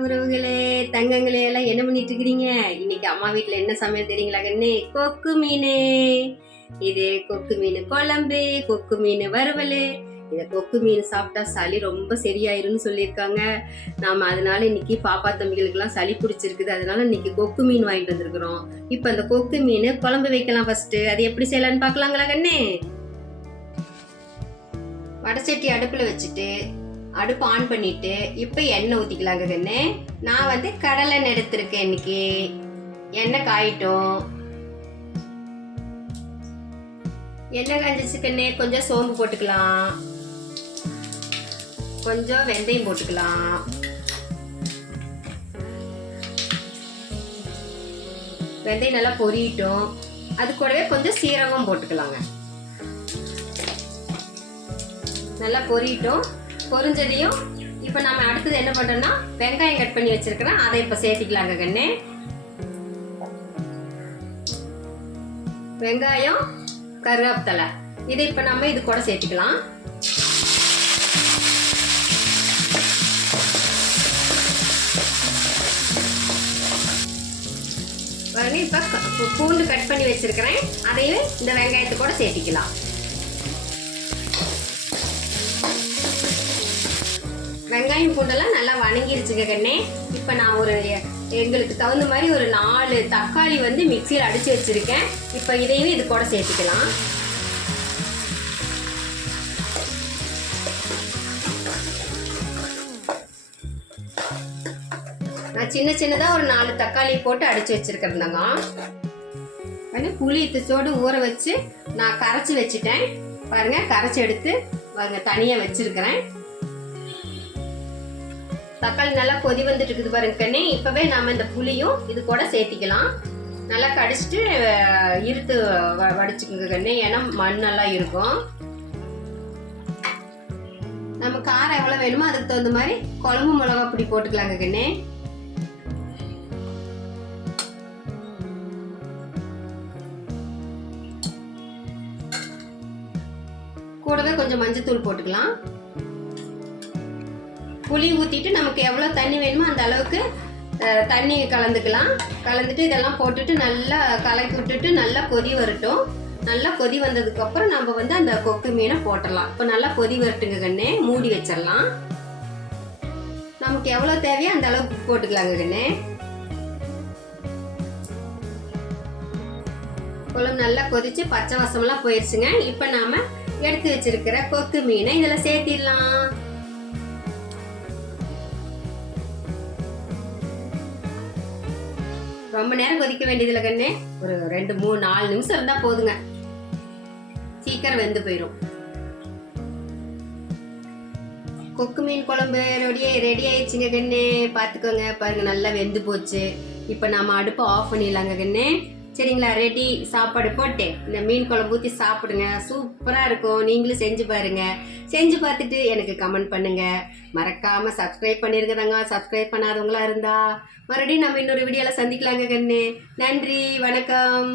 உறவுகளே. தங்கங்களே எல்லாம் என்ன பண்ணிட்டு இருக்கிறீங்க இன்னைக்கு அம்மா வீட்டில் என்ன சமையல் தெரியுங்களா கண்ணு? கொக்கு மீன். இது கொக்கு மீன் குழம்பு கொக்கு மீன் வறுவல். இதை கொக்கு மீன் சாப்பிட்டா சளி ரொம்ப சரியாயிரும்னு சொல்லியிருக்காங்க. நாம் அதனால இன்னைக்கு பாப்பா தம்பிகளுக்கெல்லாம் சளி பிடிச்சிருக்குது. அதனால இன்னைக்கு கொக்கு மீன் வாங்கிட்டு வந்திருக்கிறோம். இப்போ அந்த கொக்கு மீன் குழம்பு வைக்கலாம் ஃபர்ஸ்ட் அது எப்படி செய்யலான்னு பார்க்கலாங்களா கண்ணு? வடச்சட்டி அடுப்பில் வச்சுட்டு அடுப்பு ஆன் பண்ணிட்டு இப்போ எண்ணெய் ஊற்றிக்கலாங்க கண்ணு. நான் வந்து கடலை எடுத்திருக்கேன் இன்னைக்கு. எண்ணெய் காயிட்டும். எண்ணெய் காஞ்சிச்சு கண்ணு. கொஞ்சம் சோம்பு போட்டுக்கலாம். கொஞ்சம் வெந்தயம் போட்டுக்கலாம். வெந்தயம் நல்லா பொரியட்டும் அது கூடவே கொஞ்சம் சீரகம் போட்டுக்கலாங்க. நல்லா பொரியட்டும் பொரிஞ்சதையும் இப்போ நம்ம அடுத்தது என்ன பண்ணுறோம்னா வெங்காயம் கட் பண்ணி வச்சிருக்கிறேன். அதை இப்போ சேர்த்திக்கலாங்க கண்ணு. வெங்காயம் கருவேப்பிலை. இதை இப்போ நம்ம இது கூட சேர்த்துக்கலாம். பாருங்க இப்போ பூண்டு கட் பண்ணி வச்சிருக்கிறேன். அதையும் இந்த வெங்காயத்தை கூட சேர்த்திக்கலாம். வெங்காயம் பூண்டெல்லாம் நல்லா வணங்கிருச்சுங்க கண்ணே. இப்போ நான் ஒரு எங்களுக்கு தகுந்த மாதிரி ஒரு நாலு தக்காளி வந்து மிக்சியில் அடித்து வச்சுருக்கேன். இப்போ இதையும் இது கூட சேர்த்துக்கலாம். நான் சின்ன சின்னதாக ஒரு நாலு தக்காளி போட்டு அடித்து வச்சுருக்கிறேங்க. வந்து புளி திச்சோடு ஊற வச்சு நான் கரைச்சி வச்சுட்டேன். பாருங்கள் கரைச்சி எடுத்து பாருங்க தனியாக வச்சுருக்கிறேன். தக்காளி நல்லா கொதி வந்துட்டு இருக்குது பாருங்க கண்ணே. இப்பவே நாம இந்த புளியும் இது கூட சேர்த்திக்கலாம். நல்லா கடிச்சிட்டு இருத்து வ- வடிச்சுக்குங்க கண்ணே. ஏன்னா மண் நல்லா இருக்கும். நம்ம காரம் எவ்வளோ வேணுமோ அதுக்கு தகுந்த மாதிரி குழம்பு மிளகா பொடி போட்டுக்கலாங்க கண்ணே. கூடவே கொஞ்சம் மஞ்சத்தூள் போட்டுக்கலாம். புளி ஊற்றிட்டு நமக்கு எவ்வளோ தண்ணி வேணுமோ அந்த அளவுக்கு தண்ணி கலந்துக்கலாம். கலந்துட்டு இதெல்லாம் போட்டுட்டு நல்லா கலக்கி விட்டுட்டு நல்லா கொதி வரட்டும். நல்லா கொதி வந்ததுக்கப்புறம் நம்ம வந்து அந்த கொக்கு மீனை போட்டுடலாம். இப்போ நல்லா கொதி வரட்டுங்க கண்ணே. மூடி வச்சிடலாம். நமக்கு எவ்வளோ தேவையோ அந்த அளவுக்கு போட்டுக்கலாங்க கண்ணே. குழம்பு நல்லா கொதிச்சு பச்சை வசமெல்லாம் போயிடுச்சுங்க இப்போ நாம் எடுத்து வச்சிருக்கிற கொக்கு மீனை இதில் சேர்த்திடலாம். ரொம்ப நேரம் கொதிக்க வேண்டியதில்ல கண்ணே ஒரு ரெண்டு மூணு நாலு நிமிஷம் இருந்தா போதுங்க. சீக்கிரம் வெந்து போயிடும் கொக்கு மீன் குழம்பு ரெடியே ரெடி ஆயிடுச்சுங்க கண்ணே. பார்த்துக்கோங்க பாருங்க நல்லா வெந்து போச்சு. இப்போ நாம அடுப்பை ஆஃப் பண்ணிடலாங்க கண்ணே. சரிங்களா ரெடி சாப்பாடு போட்டு இந்த மீன் குழம்பு ஊற்றி சாப்பிடுங்க. சூப்பராக இருக்கும். நீங்களும் செஞ்சு பாருங்க. செஞ்சு பார்த்துட்டு எனக்கு கமெண்ட் பண்ணுங்க. மறக்காம சப்ஸ்கிரைப் பண்ணிருக்கிறதாங்க சப்ஸ்கிரைப் பண்ணாதவங்களா இருந்தா மறுபடியும் நம்ம இன்னொரு வீடியோல சந்திக்கலாங்க கண்ணு. நன்றி வணக்கம்.